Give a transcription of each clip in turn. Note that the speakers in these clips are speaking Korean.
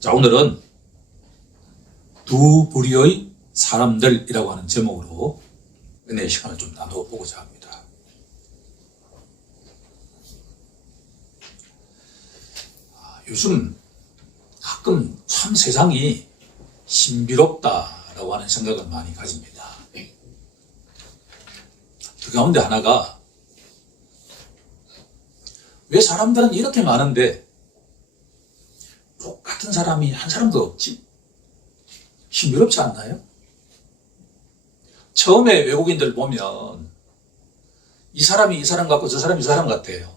자, 오늘은 두 부류의 사람들이라고 하는 제목으로 은혜의 시간을 좀 나누어 보고자 합니다. 요즘 가끔 참 세상이 신비롭다라고 하는 생각을 많이 가집니다. 그 가운데 하나가 왜 사람들은 이렇게 많은데 똑같은 사람이 한 사람도 없지? 신비롭지 않나요? 처음에 외국인들 보면 이 사람이 이 사람 같고 저 사람이 이 사람 같아요.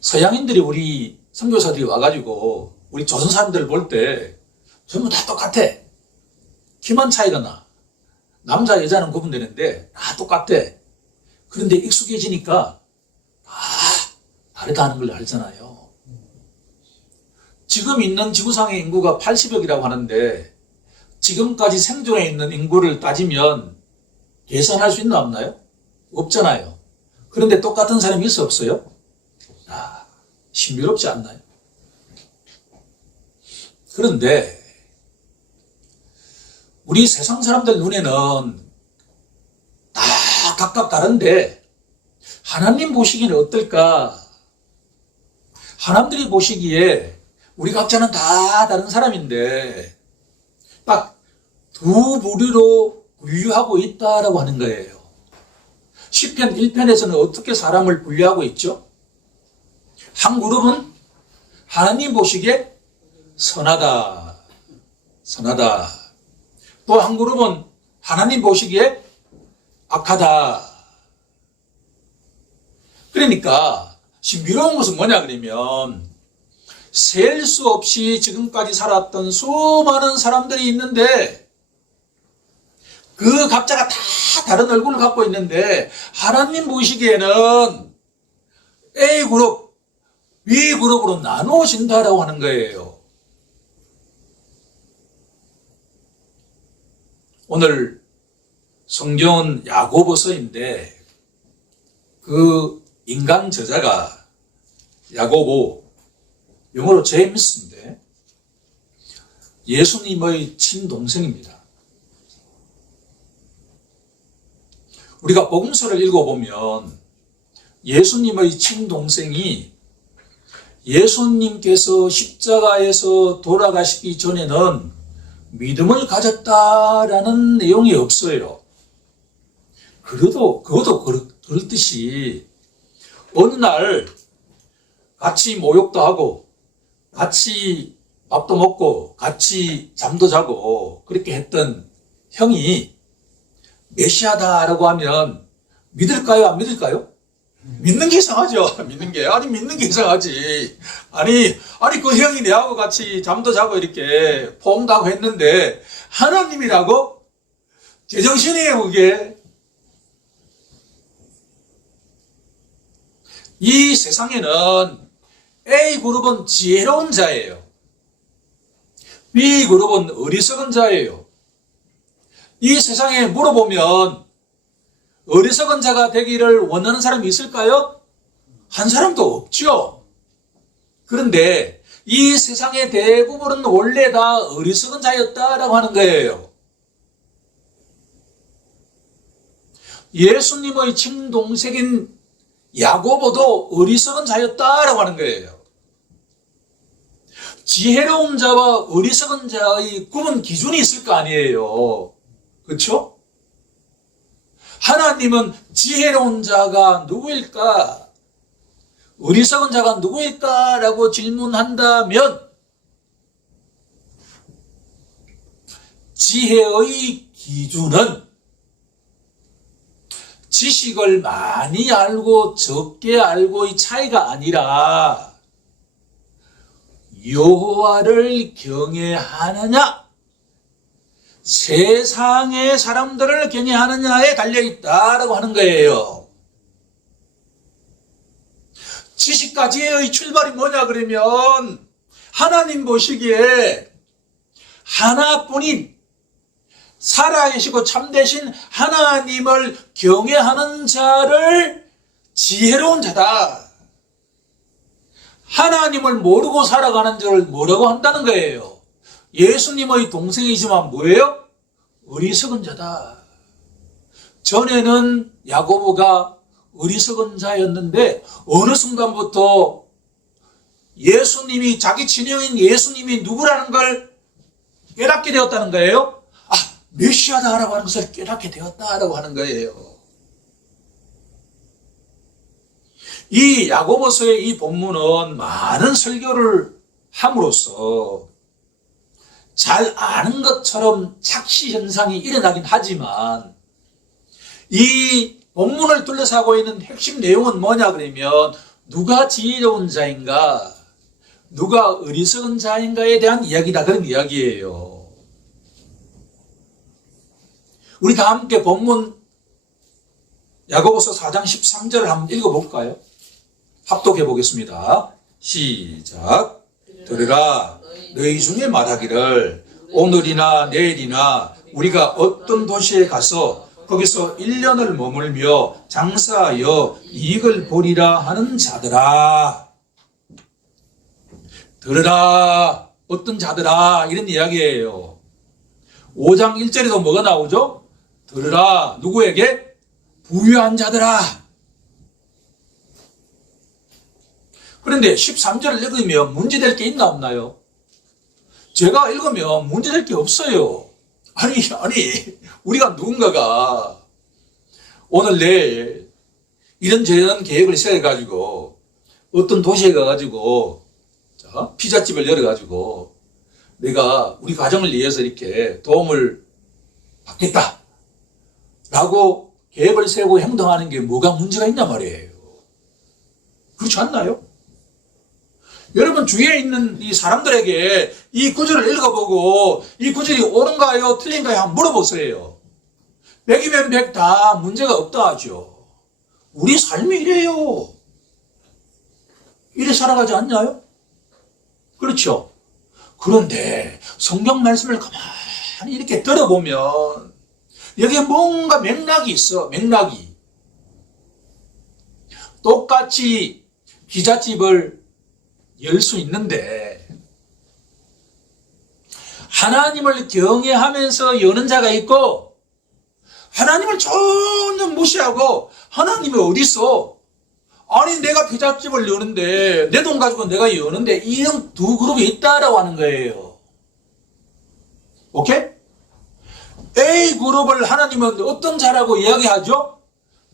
서양인들이 우리 선교사들이 와가지고 우리 조선 사람들을 볼 때 전부 다 똑같아. 키만 차이가 나. 남자 여자는 구분되는데 다 똑같아. 그런데 익숙해지니까 다 다르다는 걸 알잖아요. 지금 있는 지구상의 인구가 80억이라고 하는데 지금까지 생존해 있는 인구를 따지면 계산할 수 있나 없나요? 없잖아요. 그런데 똑같은 사람이 있어 없어요? 신비롭지 않나요? 그런데 우리 세상 사람들 눈에는 다 각각 다른데 하나님 보시기에는 어떨까? 하나님들이 보시기에 우리 각자는 다 다른 사람인데 딱 두 부류로 분류하고 있다라고 하는 거예요. 시편 1편에서는 어떻게 사람을 분류하고 있죠? 한 그룹은 하나님 보시기에 선하다. 또 한 그룹은 하나님 보시기에 악하다. 그러니까 신비로운 것은 뭐냐 그러면 셀 수 없이 지금까지 살았던 수많은 사람들이 있는데 그 각자가 다 다른 얼굴을 갖고 있는데 하나님 보시기에는 A그룹, B그룹으로 나누어진다라고 하는 거예요. 오늘 성경은 야고보서인데 그 인간 저자가 야고보, 영어로 제임스인데 예수님의 친동생입니다. 우리가 복음서를 읽어보면 예수님의 친동생이 예수님께서 십자가에서 돌아가시기 전에는 믿음을 가졌다라는 내용이 없어요. 그것도 그렇듯이 어느 날 같이 모욕도 하고 같이 밥도 먹고 같이 잠도 자고 그렇게 했던 형이 메시아다라고 하면 믿을까요? 안 믿을까요? 믿는 게 이상하죠. 믿는 게 이상하지. 아니 그 형이 내하고 같이 잠도 자고 이렇게 포옹도 하고 했는데 하나님이라고? 제정신이에요 그게. 이 세상에는 A그룹은 지혜로운 자예요. B그룹은 어리석은 자예요. 이 세상에 물어보면 어리석은 자가 되기를 원하는 사람이 있을까요? 한 사람도 없죠. 그런데 이 세상의 대부분은 원래 다 어리석은 자였다라고 하는 거예요. 예수님의 친동생인 야고보도 어리석은 자였다라고 하는 거예요. 지혜로운 자와 어리석은 자의 구분 기준이 있을 거 아니에요. 그렇죠? 하나님은 지혜로운 자가 누구일까? 어리석은 자가 누구일까? 라고 질문한다면 지혜의 기준은 지식을 많이 알고 적게 알고의 차이가 아니라 여호와를 경외하느냐 세상의 사람들을 경외하느냐에 달려있다라고 하는 거예요. 지식까지의 출발이 뭐냐 그러면 하나님 보시기에 하나뿐인 살아계시고 참되신 하나님을 경외하는 자를 지혜로운 자다. 하나님을 모르고 살아가는 자를 뭐라고 한다는 거예요? 예수님의 동생이지만 뭐예요? 어리석은 자다. 전에는 야고보가 어리석은 자였는데 어느 순간부터 예수님이, 자기 친형인 예수님이 누구라는 걸 깨닫게 되었다는 거예요. 아, 메시아다라고 하는 것을 깨닫게 되었다라고 하는 거예요. 이 야고보서의 이 본문은 많은 설교를 함으로써 잘 아는 것처럼 착시 현상이 일어나긴 하지만 이 본문을 둘러싸고 있는 핵심 내용은 뭐냐 그러면 누가 지혜로운 자인가, 누가 어리석은 자인가에 대한 이야기다, 그런 이야기예요. 우리 다 함께 본문 야고보서 4장 13절을 한번 읽어볼까요? 합독해 보겠습니다. 시작. 들으라, 너희 중에 말하기를 오늘이나 내일이나 우리가 어떤 도시에 가서 거기서 1년을 머물며 장사하여 이익을 보리라 하는 자들아. 들으라, 어떤 자들아, 이런 이야기예요. 5장 1절에도 뭐가 나오죠? 들으라, 누구에게? 부유한 자들아. 그런데 13절을 읽으면 문제될 게 있나 없나요? 제가 읽으면 문제될 게 없어요. 아니, 우리가 누군가가 오늘 내일 이런저런 계획을 세워가지고 어떤 도시에 가가지고 피자집을 열어가지고 내가 우리 가정을 위해서 이렇게 도움을 받겠다 라고 계획을 세우고 행동하는 게 뭐가 문제가 있냐 말이에요. 그렇지 않나요? 여러분 주위에 있는 이 사람들에게 이 구절을 읽어보고 이 구절이 옳은가요 틀린가요 한번 물어보세요. 100이면 100 다 문제가 없다 하죠. 우리 삶이 이래요. 이래 살아가지 않나요? 그렇죠. 그런데 성경 말씀을 가만히 이렇게 들어보면 여기에 뭔가 맥락이 있어. 맥락이. 똑같이 피자집을 열 수 있는데 하나님을 경외하면서 여는 자가 있고 하나님을 전혀 무시하고 하나님이 어디 있어? 아니 내가 피자집을 여는데 내 돈 가지고 내가 여는데 이런 두 그룹이 있다라고 하는 거예요. 오케이? A 그룹을 하나님은 어떤 자라고 이야기하죠?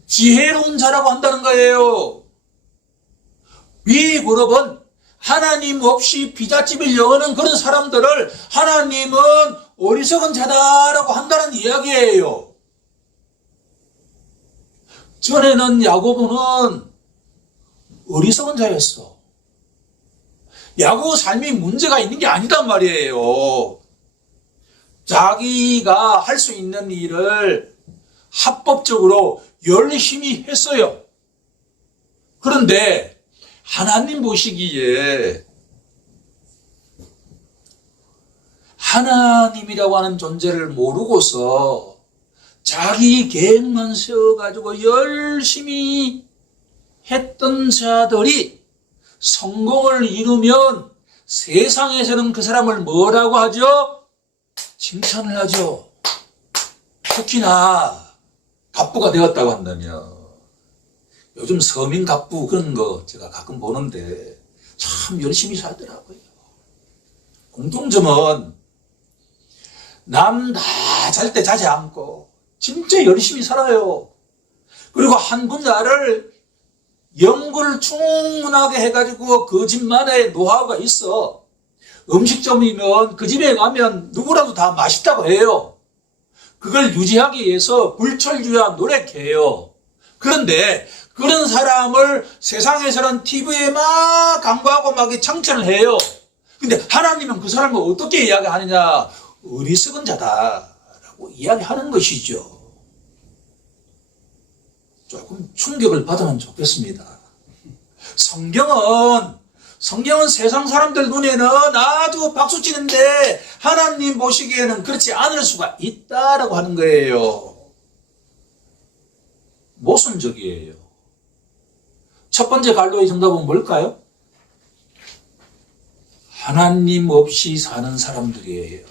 지혜로운 자라고 한다는 거예요. B 그룹은 하나님 없이 피자집을 여는 그런 사람들을 하나님은 어리석은 자다라고 한다는 이야기예요. 전에는 야고보는 어리석은 자였어. 야고보 삶이 문제가 있는 게 아니단 말이에요. 자기가 할 수 있는 일을 합법적으로 열심히 했어요. 그런데 하나님 보시기에 하나님이라고 하는 존재를 모르고서 자기 계획만 세워가지고 열심히 했던 자들이 성공을 이루면 세상에서는 그 사람을 뭐라고 하죠? 칭찬을 하죠. 특히나 갑부가 되었다고 한다면 요즘 서민 갑부 그런 거 제가 가끔 보는데 참 열심히 살더라고요. 공통점은 남 다 잘 때 자지 않고 진짜 열심히 살아요. 그리고 한 분야를 연구를 충분하게 해가지고 그 집만의 노하우가 있어. 음식점이면 그 집에 가면 누구라도 다 맛있다고 해요. 그걸 유지하기 위해서 불철주야 노력해요. 그런데 그런 사람을 세상에서는 TV에 막 광고하고 막 창천을 해요. 근데 하나님은 그 사람을 어떻게 이야기하느냐? 어리석은 자다라고 이야기하는 것이죠. 조금 충격을 받으면 좋겠습니다. 성경은 세상 사람들 눈에는 아주 박수치는데 하나님 보시기에는 그렇지 않을 수가 있다라고 하는 거예요. 모순적이에요. 첫 번째 갈로의 정답은 뭘까요? 하나님 없이 사는 사람들이에요.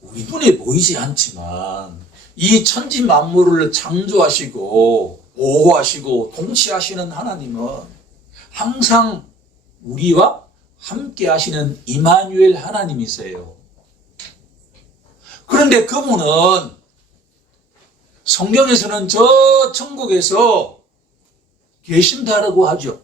우리 눈에 보이지 않지만 이 천지 만물을 창조하시고 보호하시고 통치하시는 하나님은 항상 우리와 함께 하시는 이마누엘 하나님이세요. 그런데 그분은 성경에서는 저 천국에서 계신다라고 하죠.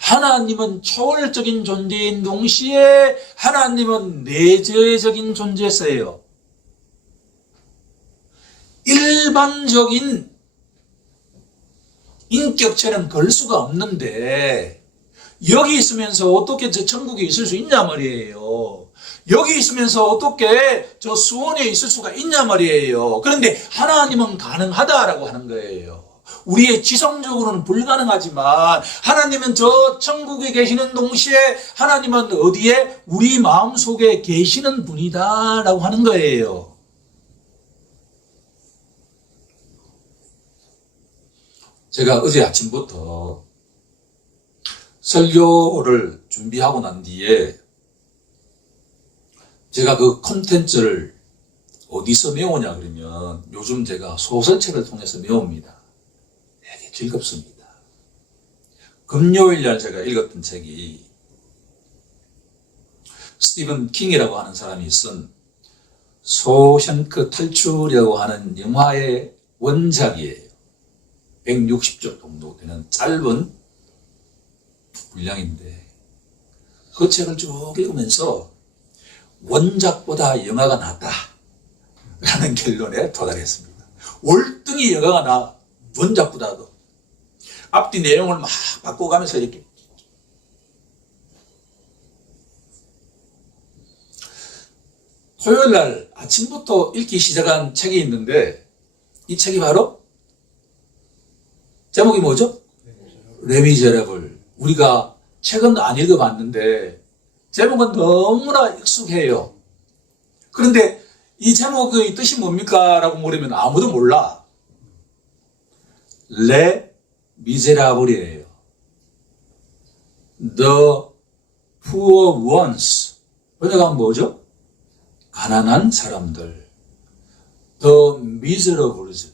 하나님은 초월적인 존재인 동시에 하나님은 내재적인 존재세요. 일반적인 인격체는 걸 수가 없는데 여기 있으면서 어떻게 저 천국에 있을 수 있냐 말이에요. 여기 있으면서 어떻게 저 수원에 있을 수가 있냐 말이에요. 그런데 하나님은 가능하다라고 하는 거예요. 우리의 지성적으로는 불가능하지만 하나님은 저 천국에 계시는 동시에 하나님은 어디에? 우리 마음속에 계시는 분이다라고 하는 거예요. 제가 어제 아침부터 설교를 준비하고 난 뒤에 제가 그 콘텐츠를 어디서 메우냐 그러면 요즘 제가 소설책을 통해서 메웁니다. 되게 즐겁습니다. 금요일 날 제가 읽었던 책이 스티븐 킹이라고 하는 사람이 쓴 쇼생크 탈출이라고 하는 영화의 원작이에요. 160쪽 정도 되는 짧은 분량인데 그 책을 쭉 읽으면서 원작보다 영화가 낫다라는 결론에 도달했습니다. 월등히 영화가 나 원작보다도 앞뒤 내용을 막 바꿔가면서 이렇게 토요일 날 아침부터 읽기 시작한 책이 있는데 이 책이 바로 제목이 뭐죠? 레미제라블. 우리가 책은 안 읽어봤는데 제목은 너무나 익숙해요. 그런데 이 제목의 뜻이 뭡니까? 라고 물으면 아무도 몰라. 레 미제라블이에요. The poor ones. 번역하면 뭐죠? 가난한 사람들. The miserables.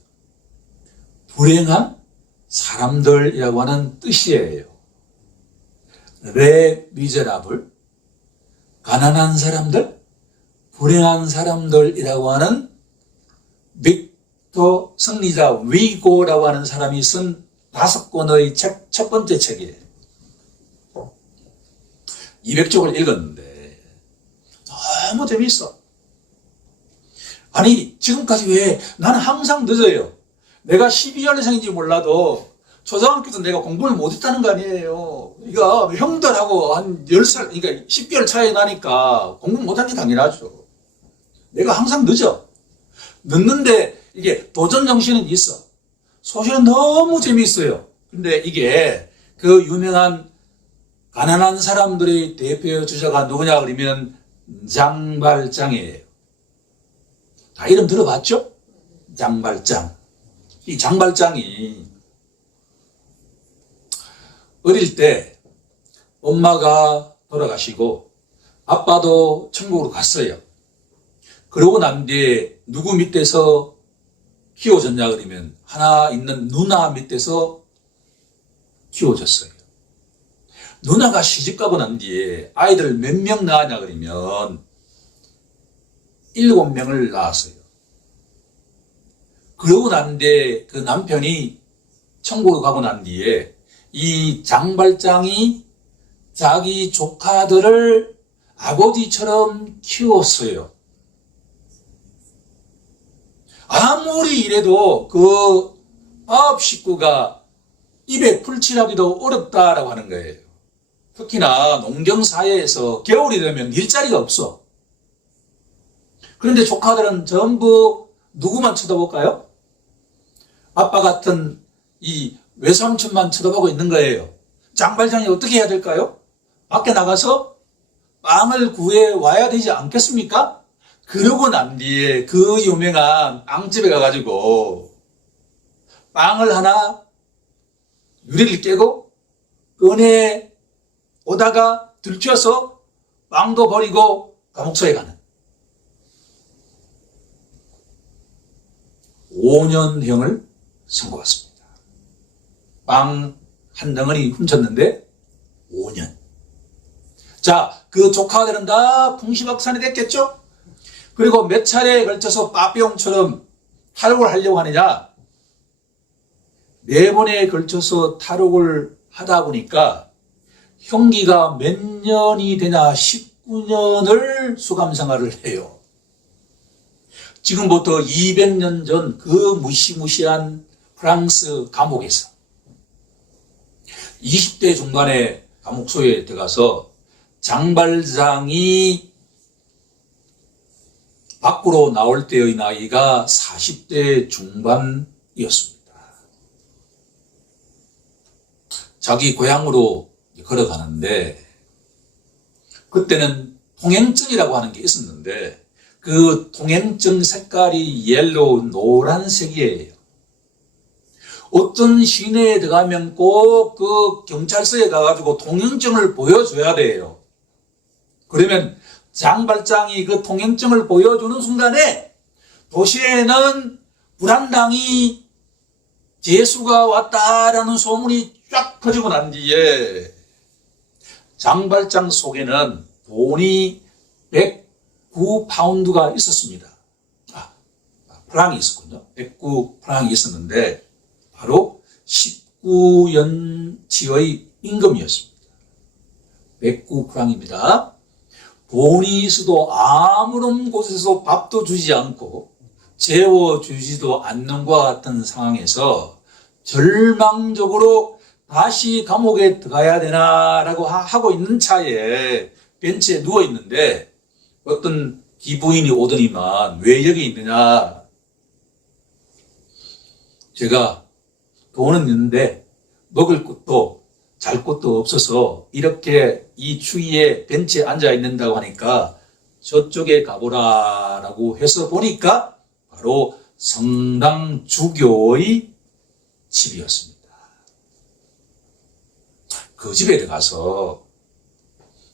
불행한 사람들이라고 하는 뜻이에요. 레 미제라블. 가난한 사람들, 불행한 사람들이라고 하는 빅토 승리자 위고라고 하는 사람이 쓴 5권의 책, 첫 번째 책이에요. 200쪽을 읽었는데 너무 재밌어. 아니 지금까지 왜 나는 항상 늦어요. 내가 12년생인지 몰라도 초등학교 때 내가 공부를 못했다는 거 아니에요. 이거 형들하고 한 10살, 그러니까 10개월 차이 나니까 공부 못한 게 당연하죠. 내가 항상 늦어. 늦는데 이게 도전 정신은 있어. 소설은 너무 재미있어요. 근데 이게 그 유명한 가난한 사람들의 대표 주자가 누구냐 그러면 장발장이에요. 다 이름 들어봤죠? 장발장. 이 장발장이 어릴 때 엄마가 돌아가시고 아빠도 천국으로 갔어요. 그러고 난 뒤에 누구 밑에서 키워졌냐 그러면 하나 있는 누나 밑에서 키워졌어요. 누나가 시집가고 난 뒤에 아이들 몇 명 낳았냐 그러면 7명을 낳았어요. 그러고 난 뒤에 그 남편이 천국으로 가고 난 뒤에 이 장발장이 자기 조카들을 아버지처럼 키웠어요. 아무리 이래도 그 아홉 식구가 입에 풀칠하기도 어렵다라고 하는 거예요. 특히나 농경사회에서 겨울이 되면 일자리가 없어. 그런데 조카들은 전부 누구만 쳐다볼까요? 아빠 같은 이 외삼촌만 쳐다보고 있는 거예요. 장발장이 어떻게 해야 될까요? 밖에 나가서 빵을 구해 와야 되지 않겠습니까? 그러고 난 뒤에 그 유명한 빵집에 가가지고 빵을 하나 유리를 깨고 꺼내 오다가 들켜서 빵도 버리고 감옥소에 가는 5년형을 선고받습니다. 빵 한 덩어리 훔쳤는데 5년. 자, 그 조카들은 다 풍시박산이 됐겠죠? 그리고 몇 차례에 걸쳐서 빠삐용처럼 탈옥을 하려고 하느냐? 4번에 걸쳐서 탈옥을 하다 보니까 형기가 몇 년이 되냐? 19년을 수감생활을 해요. 지금부터 200년 전 그 무시무시한 프랑스 감옥에서 20대 중반에 감옥소에 들어가서 장발장이 밖으로 나올 때의 나이가 40대 중반이었습니다. 자기 고향으로 걸어가는데 그때는 통행증이라고 하는 게 있었는데 그 통행증 색깔이 옐로우 노란색이에요. 어떤 시내에 들어가면 꼭 그 경찰서에 가가지고 통행증을 보여줘야 돼요. 그러면 장발장이 그 통행증을 보여주는 순간에 도시에는 불안당이 재수가 왔다라는 소문이 쫙 퍼지고 난 뒤에 장발장 속에는 돈이 109파운드가 있었습니다. 프랑이 있었군요. 109프랑이 있었는데 바로 19년치의 임금이었습니다. 109프랑입니다. 돈이 있어도 아무런 곳에서 밥도 주지 않고 재워주지도 않는 것 같은 상황에서 절망적으로 다시 감옥에 들어가야 되나라고 하고 있는 차에 벤치에 누워 있는데 어떤 기부인이 오더니만 왜 여기 있느냐? 제가 돈은 있는데 먹을 것도 잘 것도 없어서 이렇게 이 추위에 벤치에 앉아 있는다고 하니까 저쪽에 가보라라고 해서 보니까 바로 성당 주교의 집이었습니다. 그 집에 들어가서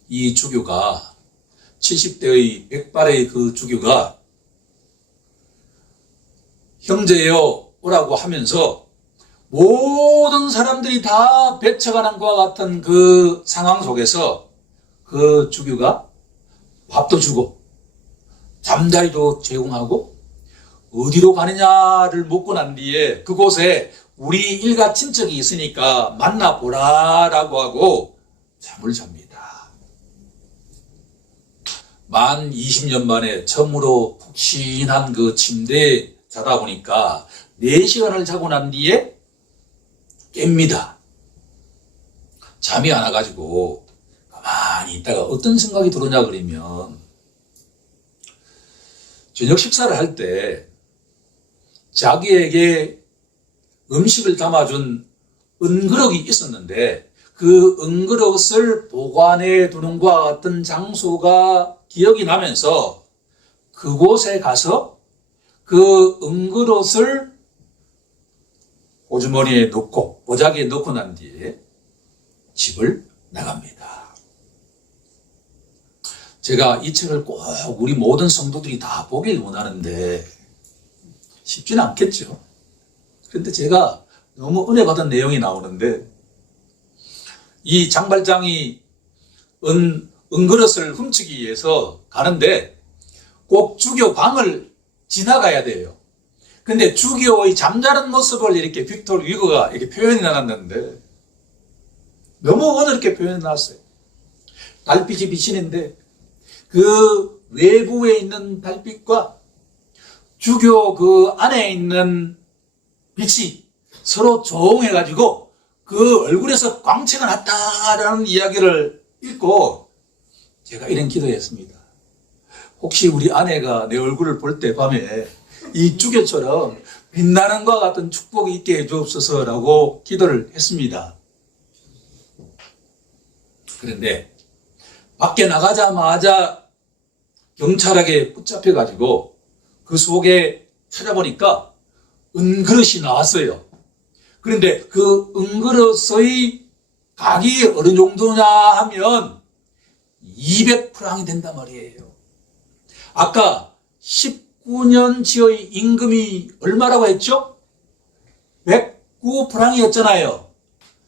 이 주교가 70대의 백발의 그 주교가 형제여 오라고 하면서 모든 사람들이 다 배쳐가는 것과 같은 그 상황 속에서 그 주교가 밥도 주고 잠자리도 제공하고 어디로 가느냐를 묻고 난 뒤에 그곳에 우리 일가 친척이 있으니까 만나보라라고 하고 잠을 잡니다. 만 20년 만에 처음으로 푹신한 그 침대에 자다 보니까 4시간을 자고 난 뒤에 깹니다. 잠이 안 와가지고 가만히 있다가 어떤 생각이 들었냐 그러면 저녁 식사를 할 때 자기에게 음식을 담아준 은그릇이 있었는데 그 은그릇을 보관해 두는 것과 같은 장소가 기억이 나면서 그곳에 가서 그 은그릇을 호주머니에 넣고 보자기에 넣고 난 뒤에 집을 나갑니다. 제가 이 책을 꼭 우리 모든 성도들이 다 보길 원하는데 쉽지는 않겠죠. 그런데 제가 너무 은혜 받은 내용이 나오는데 이 장발장이 은그릇을 훔치기 위해서 가는데 꼭 주교 방을 지나가야 돼요. 근데 주교의 잠자는 모습을 이렇게 빅토르 위고가 이렇게 표현해 놨는데 너무 어렵게 표현해 놨어요. 달빛이 비치는데 그 외부에 있는 달빛과 주교 그 안에 있는 빛이 서로 조응해가지고 그 얼굴에서 광채가 났다라는 이야기를 읽고 제가 이런 기도했습니다. 혹시 우리 아내가 내 얼굴을 볼 때 밤에 이 주교처럼 빛나는 것과 같은 축복이 있게 해주옵소서라고 기도를 했습니다. 그런데 밖에 나가자마자 경찰에게 붙잡혀가지고 그 속에 찾아보니까 은그릇이 나왔어요. 그런데 그 은그릇의 가격이 어느 정도냐 하면 200프랑이 된단 말이에요. 아까 19년치의 임금이 얼마라고 했죠? 109프랑이었잖아요.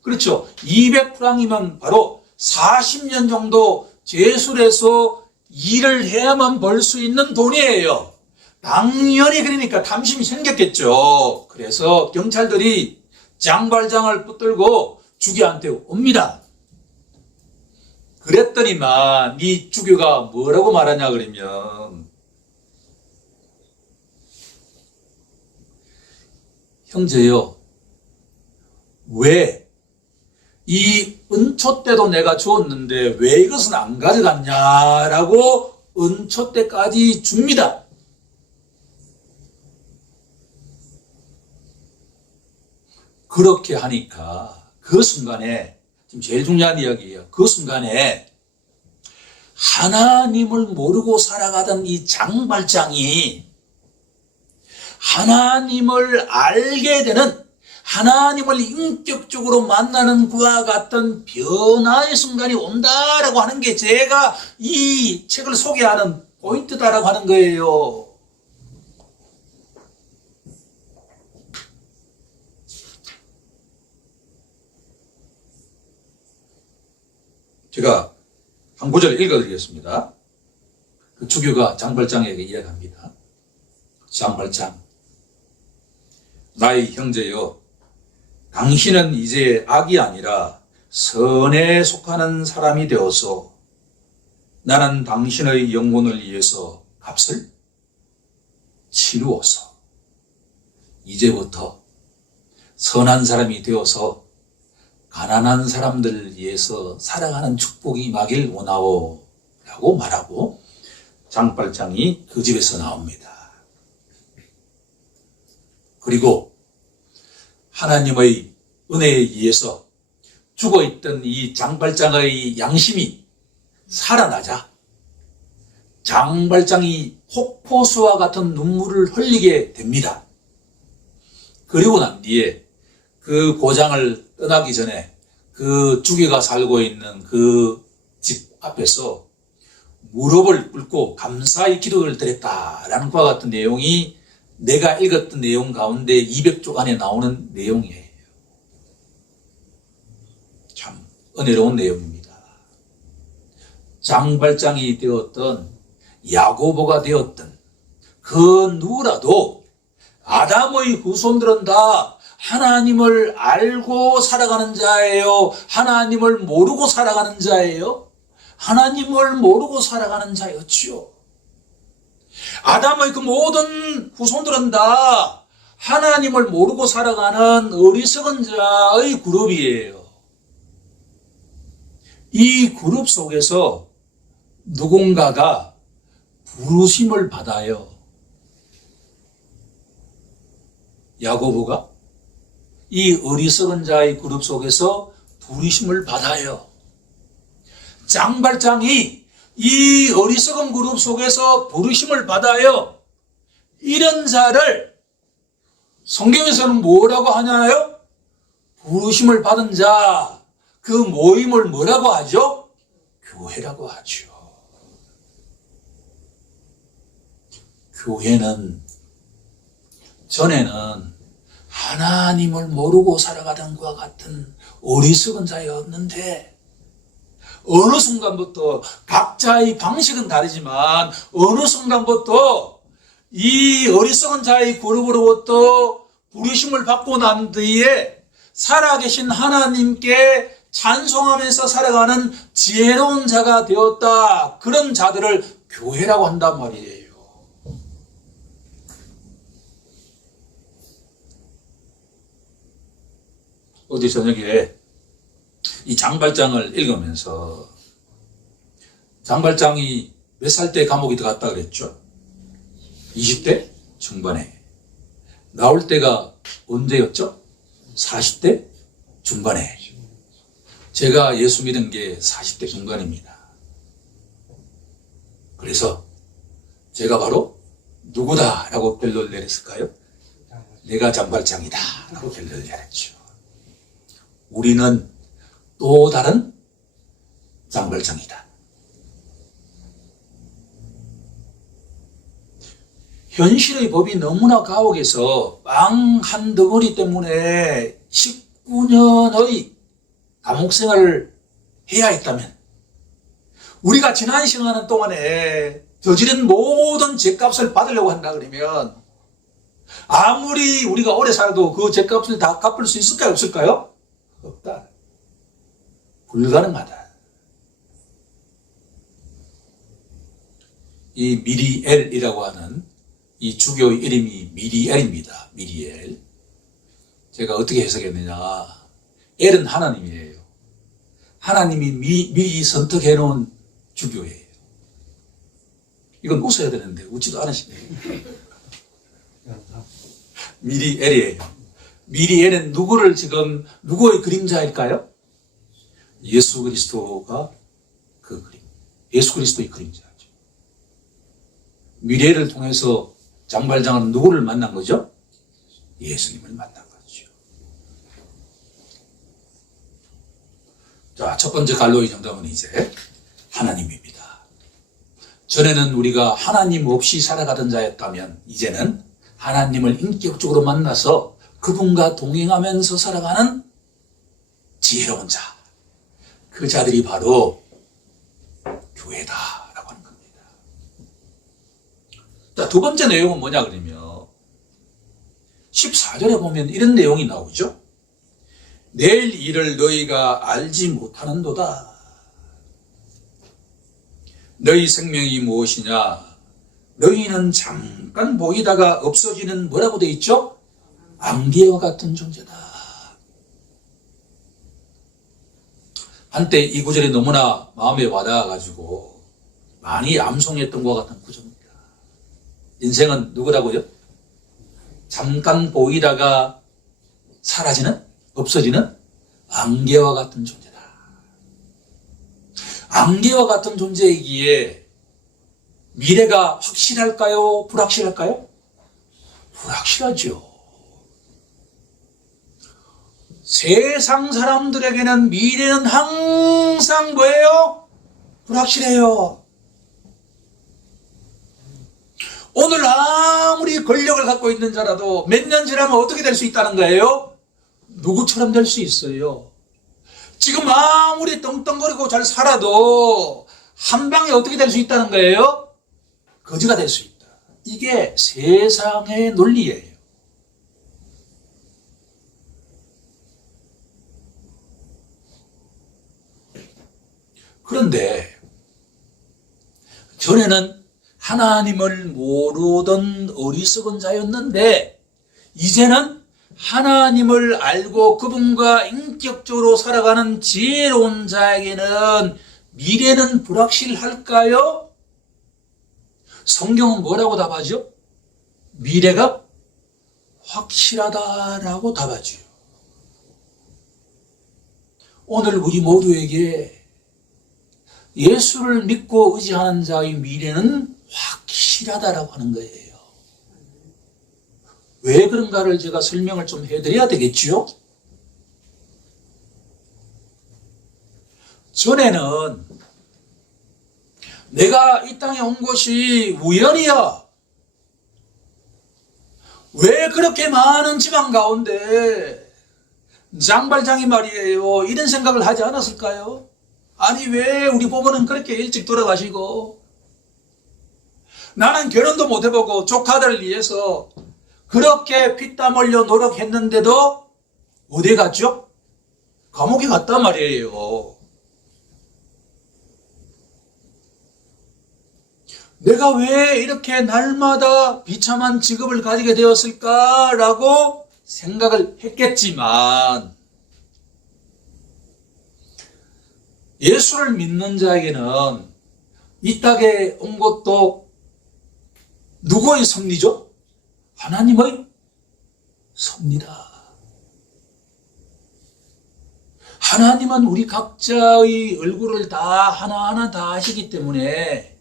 그렇죠. 200프랑이면 바로 40년 정도 제술해서 일을 해야만 벌 수 있는 돈이에요. 당연히 그러니까 탐심이 생겼겠죠. 그래서 경찰들이 장발장을 붙들고 주교한테 옵니다. 그랬더니만 이 주교가 뭐라고 말하냐 그러면, 형제요, 왜 이 은초 때도 내가 주었는데 왜 이것은 안 가져갔냐라고 은초 때까지 줍니다. 그렇게 하니까 그 순간에, 지금 제일 중요한 이야기예요. 그 순간에 하나님을 모르고 살아가던 이 장발장이 하나님을 알게 되는, 하나님을 인격적으로 만나는 그와 같은 변화의 순간이 온다라고 하는 게 제가 이 책을 소개하는 포인트다라고 하는 거예요. 제가 한 구절 읽어드리겠습니다. 그 주교가 장발장에게 이야기합니다. 장발장, 나의 형제여, 당신은 이제 악이 아니라 선에 속하는 사람이 되어서 나는 당신의 영혼을 위해서 값을 치루어서 이제부터 선한 사람이 되어서 가난한 사람들을 위해서 살아가는 축복이 임하길 원하오 라고 말하고 장발장이 그 집에서 나옵니다. 그리고 하나님의 은혜에 의해서 죽어있던 이 장발장의 양심이 살아나자 장발장이 폭포수와 같은 눈물을 흘리게 됩니다. 그리고 난 뒤에 그 고장을 떠나기 전에 그 주교가 살고 있는 그 집 앞에서 무릎을 꿇고 감사의 기도를 드렸다라는 것과 같은 내용이 내가 읽었던 내용 가운데 200쪽 안에 나오는 내용이에요. 참 은혜로운 내용입니다. 장발장이 되었던 야고보가 되었던 그 누구라도 아담의 후손들은 다 하나님을 알고 살아가는 자예요? 하나님을 모르고 살아가는 자예요? 하나님을 모르고 살아가는 자였지요. 아담의 그 모든 후손들은 다 하나님을 모르고 살아가는 어리석은 자의 그룹이에요. 이 그룹 속에서 누군가가 부르심을 받아요. 야고보가 이 어리석은 자의 그룹 속에서 부르심을 받아요. 장발장이 이 어리석은 그룹 속에서 부르심을 받아요. 이런 자를 성경에서는 뭐라고 하냐요? 부르심을 받은 자, 그 모임을 뭐라고 하죠? 교회라고 하죠. 교회는 전에는 하나님을 모르고 살아가던 것과 같은 어리석은 자였는데 어느 순간부터 각자의 방식은 다르지만 어느 순간부터 이 어리석은 자의 그룹으로부터 부르심을 받고 난 뒤에 살아계신 하나님께 찬송하면서 살아가는 지혜로운 자가 되었다. 그런 자들을 교회라고 한단 말이에요. 어제 저녁에 이 장발장을 읽으면서 장발장이 몇 살 때 감옥에 들어갔다 그랬죠? 20대 중반에. 나올 때가 언제였죠? 40대 중반에. 제가 예수 믿은 게 40대 중반입니다. 그래서 제가 바로 누구다라고 결론을 내렸을까요? 내가 장발장이다 라고 결론을 내렸죠. 우리는 또 다른 장발장이다. 현실의 법이 너무나 가혹해서 빵 한 덩어리 때문에 19년의 감옥 생활을 해야 했다면, 우리가 지난 시간 동안에 저지른 모든 죄값을 받으려고 한다 그러면 아무리 우리가 오래 살아도 그 죄값을 다 갚을 수 있을까요? 없을까요? 없다. 불가능하다. 이 미리엘이라고 하는 이 주교의 이름이 미리엘입니다. 미리엘. 제가 어떻게 해석했느냐. 엘은 하나님이에요. 하나님이 미리 선택해 놓은 주교예요. 이건 웃어야 되는데 웃지도 않으시네요. 미리엘이에요. 미리엘은 누구의 그림자일까요? 예수 그리스도가 그 그림. 예수 그리스도의 그림자죠. 미리엘을 통해서 장발장은 누구를 만난 거죠? 예수님을 만난 거죠. 자, 첫 번째 갈로의 정답은 이제 하나님입니다. 전에는 우리가 하나님 없이 살아가던 자였다면 이제는 하나님을 인격적으로 만나서 그분과 동행하면서 살아가는 지혜로운 자. 그 자들이 바로 교회다라고 하는 겁니다. 자, 두 번째 내용은 뭐냐 그러면 14절에 보면 이런 내용이 나오죠. 내일 일을 너희가 알지 못하는도다. 너희 생명이 무엇이냐? 너희는 잠깐 보이다가 없어지는 뭐라고 되어 있죠? 안개와 같은 존재다. 한때 이 구절이 너무나 마음에 와닿아가지고 많이 암송했던 것 같은 구절입니다. 인생은 누구라고요? 잠깐 보이다가 사라지는, 없어지는 안개와 같은 존재다. 안개와 같은 존재이기에 미래가 확실할까요? 불확실할까요? 불확실하죠. 세상 사람들에게는 미래는 항상 뭐예요? 불확실해요. 오늘 아무리 권력을 갖고 있는 자라도 몇 년 지나면 어떻게 될 수 있다는 거예요? 누구처럼 될 수 있어요. 지금 아무리 떵떵거리고 잘 살아도 한 방에 어떻게 될 수 있다는 거예요? 거지가 될 수 있다. 이게 세상의 논리예요. 그런데 전에는 하나님을 모르던 어리석은 자였는데 이제는 하나님을 알고 그분과 인격적으로 살아가는 지혜로운 자에게는 미래는 불확실할까요? 성경은 뭐라고 답하죠? 미래가 확실하다라고 답하죠. 오늘 우리 모두에게 예수를 믿고 의지하는 자의 미래는 확실하다라고 하는 거예요. 왜 그런가를 제가 설명을 좀 해드려야 되겠지요? 전에는 내가 이 땅에 온 것이 우연이야. 왜 그렇게 많은 지방 가운데 장발장이 말이에요. 이런 생각을 하지 않았을까요? 아니 왜 우리 부모는 그렇게 일찍 돌아가시고 나는 결혼도 못 해보고 조카들을 위해서 그렇게 피땀 흘려 노력했는데도 어디 갔죠? 감옥에 갔단 말이에요. 내가 왜 이렇게 날마다 비참한 직업을 가지게 되었을까라고 생각을 했겠지만 예수를 믿는 자에게는 이 땅에 온 것도 누구의 섭리죠? 하나님의 섭리다. 하나님은 우리 각자의 얼굴을 다 하나하나 다 아시기 때문에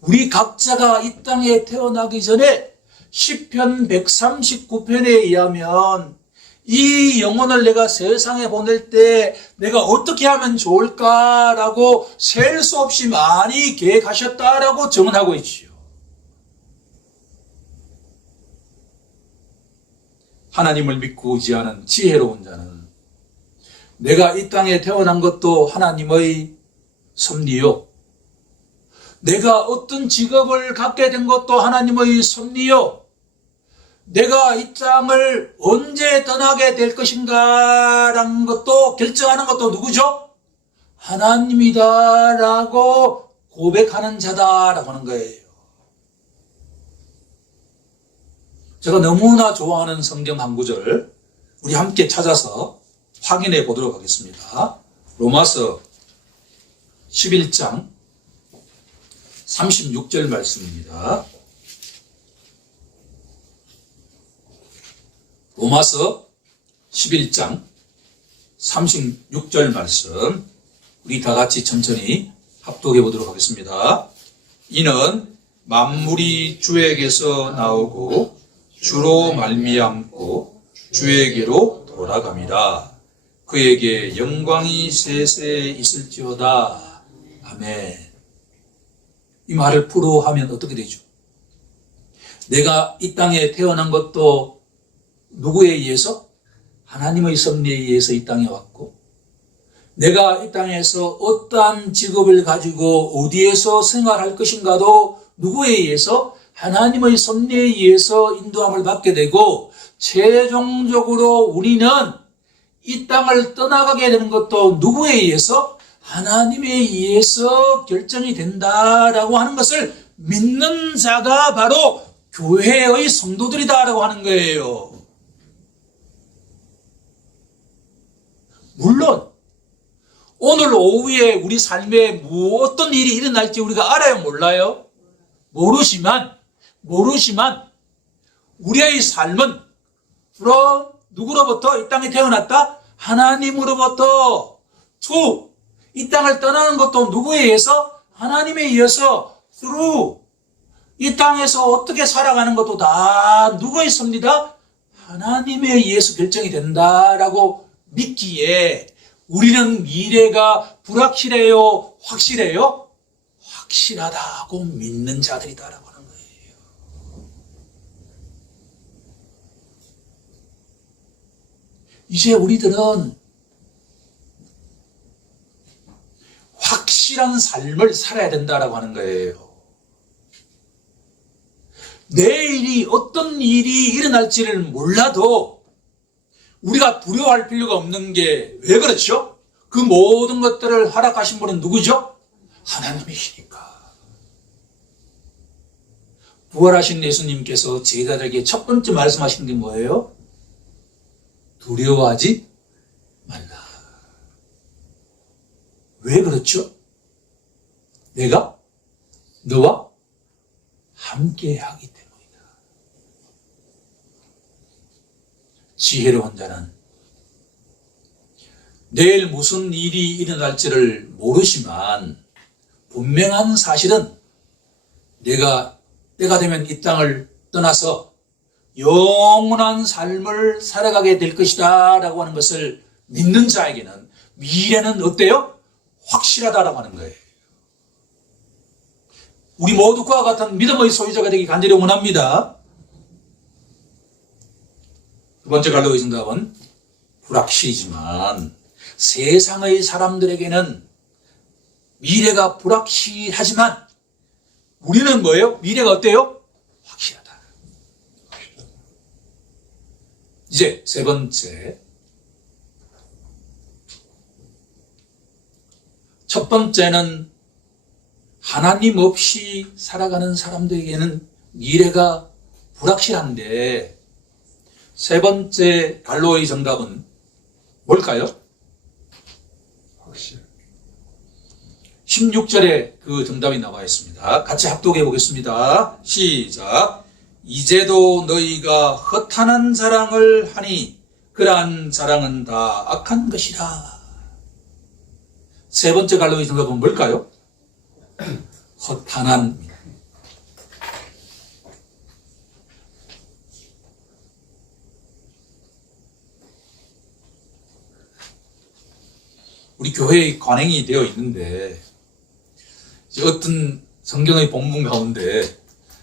우리 각자가 이 땅에 태어나기 전에 시편 139편에 의하면 이 영혼을 내가 세상에 보낼 때 내가 어떻게 하면 좋을까라고 셀 수 없이 많이 계획하셨다라고 증언하고 있지요. 하나님을 믿고 의지하는 지혜로운 자는 내가 이 땅에 태어난 것도 하나님의 섭리요, 내가 어떤 직업을 갖게 된 것도 하나님의 섭리요, 내가 이 땅을 언제 떠나게 될 것인가라는 것도 결정하는 것도 누구죠? 하나님이다라고 고백하는 자다라고 하는 거예요. 제가 너무나 좋아하는 성경 한 구절 우리 함께 찾아서 확인해 보도록 하겠습니다. 로마서 11장 36절 말씀입니다. 로마서 11장 36절 말씀 우리 다 같이 천천히 합독해 보도록 하겠습니다. 이는 만물이 주에게서 나오고 주로 말미암고 주에게로 돌아갑니다. 그에게 영광이 세세 있을지어다. 아멘. 이 말을 풀어하면 어떻게 되죠? 내가 이 땅에 태어난 것도 누구에 의해서? 하나님의 섭리에 의해서 이 땅에 왔고, 내가 이 땅에서 어떠한 직업을 가지고 어디에서 생활할 것인가도 누구에 의해서? 하나님의 섭리에 의해서 인도함을 받게 되고, 최종적으로 우리는 이 땅을 떠나가게 되는 것도 누구에 의해서? 하나님에 의해서 결정이 된다라고 하는 것을 믿는 자가 바로 교회의 성도들이다라고 하는 거예요. 물론 오늘 오후에 우리 삶에 어떤 일이 일어날지 우리가 알아요? 몰라요? 모르지만 우리의 삶은 그럼 누구로부터 이 땅에 태어났다? 하나님으로부터. 이 땅을 떠나는 것도 누구에 의해서? 하나님에 의해서. 이 땅에서 어떻게 살아가는 것도 다 누구의 섭니다? 하나님에 의해서 결정이 된다라고 믿기에 우리는 미래가 불확실해요? 확실해요? 확실하다고 믿는 자들이다라고 하는 거예요. 이제 우리들은 확실한 삶을 살아야 된다라고 하는 거예요. 내일이 어떤 일이 일어날지를 몰라도 우리가 두려워할 필요가 없는 게 왜 그렇죠? 그 모든 것들을 허락하신 분은 누구죠? 하나님이시니까. 부활하신 예수님께서 제자들에게 첫 번째 말씀하신 게 뭐예요? 두려워하지 말라. 왜 그렇죠? 내가 너와 함께 하기 때문이다. 지혜로운 자는 내일 무슨 일이 일어날지를 모르지만 분명한 사실은 내가 때가 되면 이 땅을 떠나서 영원한 삶을 살아가게 될 것이다 라고 하는 것을 믿는 자에게는 미래는 어때요? 확실하다라고 하는 거예요. 우리 모두 그와 같은 믿음의 소유자가 되기 간절히 원합니다. 두 번째 갈로의 정답은 불확실이지만 세상의 사람들에게는 미래가 불확실하지만 우리는 뭐예요? 미래가 어때요? 확실하다. 이제 세 번째. 첫 번째는 하나님 없이 살아가는 사람들에게는 미래가 불확실한데 세 번째 갈로의 정답은 뭘까요? 확실. 16절에 그 정답이 나와 있습니다. 같이 합독해 보겠습니다. 시작. 이제도 너희가 허탄한 자랑을 하니 그러한 자랑은 다 악한 것이라. 세 번째 갈로의 정답은 뭘까요? 허탄한. 우리 교회의 관행이 되어 있는데 어떤 성경의 본문 가운데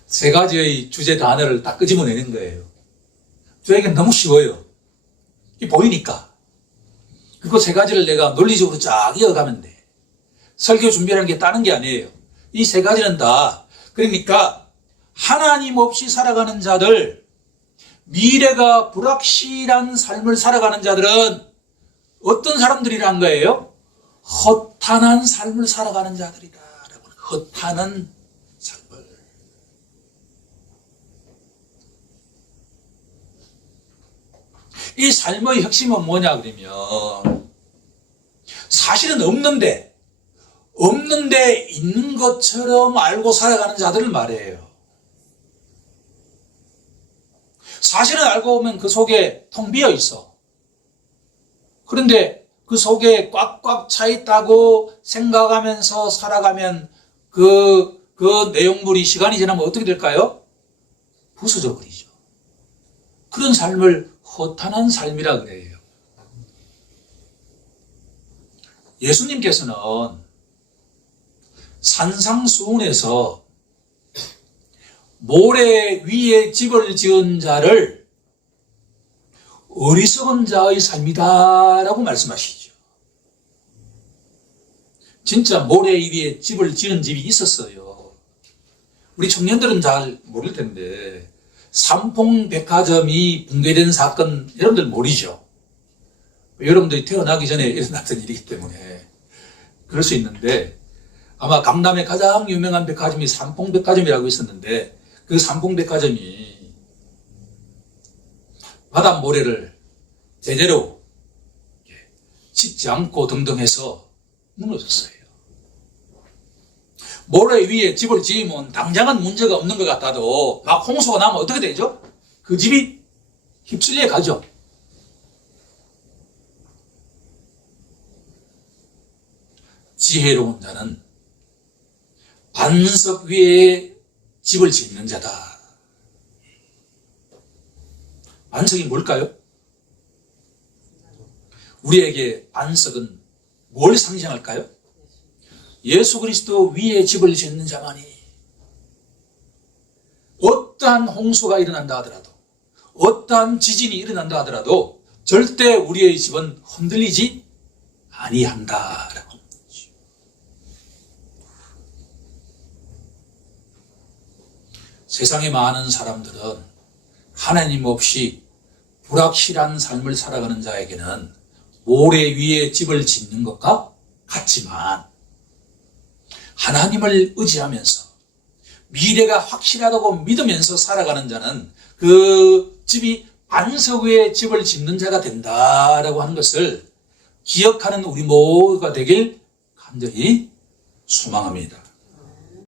세 가지의 주제 단어를 딱 끄집어내는 거예요. 저에겐 너무 쉬워요. 이 보이니까. 그리고 세 가지를 내가 논리적으로 쫙 이어가면 돼. 설교 준비하는 게 다른 게 아니에요. 이 세 가지는 다 그러니까 하나님 없이 살아가는 자들, 미래가 불확실한 삶을 살아가는 자들은 어떤 사람들이란 거예요? 허탄한 삶을 살아가는 자들이다. 허탄한 삶을. 이 삶의 핵심은 뭐냐 그러면 사실은 없는데 있는 것처럼 알고 살아가는 자들을 말해요. 사실은 알고 보면 그 속에 텅 비어 있어. 그런데 그 속에 꽉꽉 차 있다고 생각하면서 살아가면 그 내용물이 시간이 지나면 어떻게 될까요? 부서져 버리죠. 그런 삶을 허탄한 삶이라 그래요. 예수님께서는 산상수훈에서 모래 위에 집을 지은 자를 어리석은 자의 삶이다라고 말씀하시죠. 진짜 모래 위에 집을 지은 집이 있었어요. 우리 청년들은 잘 모를 텐데 삼풍백화점이 붕괴된 사건 여러분들 모르죠. 여러분들이 태어나기 전에 일어났던 일이기 때문에 그럴 수 있는데 아마 강남의 가장 유명한 백화점이 삼풍백화점이라고 있었는데 그 삼풍백화점이 바닷모래를 제대로 씻지 않고 등등 해서 무너졌어요. 모래 위에 집을 지으면 당장은 문제가 없는 것 같아도 막 홍수가 나면 어떻게 되죠? 그 집이 휩쓸려 가죠. 지혜로운 자는 반석 위에 집을 짓는 자다. 반석이 뭘까요? 우리에게 반석은 뭘 상징할까요? 예수 그리스도 위에 집을 짓는 자만이 어떠한 홍수가 일어난다 하더라도 어떠한 지진이 일어난다 하더라도 절대 우리의 집은 흔들리지 아니한다라고. 세상에 많은 사람들은 하나님 없이 불확실한 삶을 살아가는 자에게는 모래 위에 집을 짓는 것과 같지만 하나님을 의지하면서 미래가 확실하다고 믿으면서 살아가는 자는 그 집이 반석 위에 집을 짓는 자가 된다라고 하는 것을 기억하는 우리 모두가 되길 간절히 소망합니다.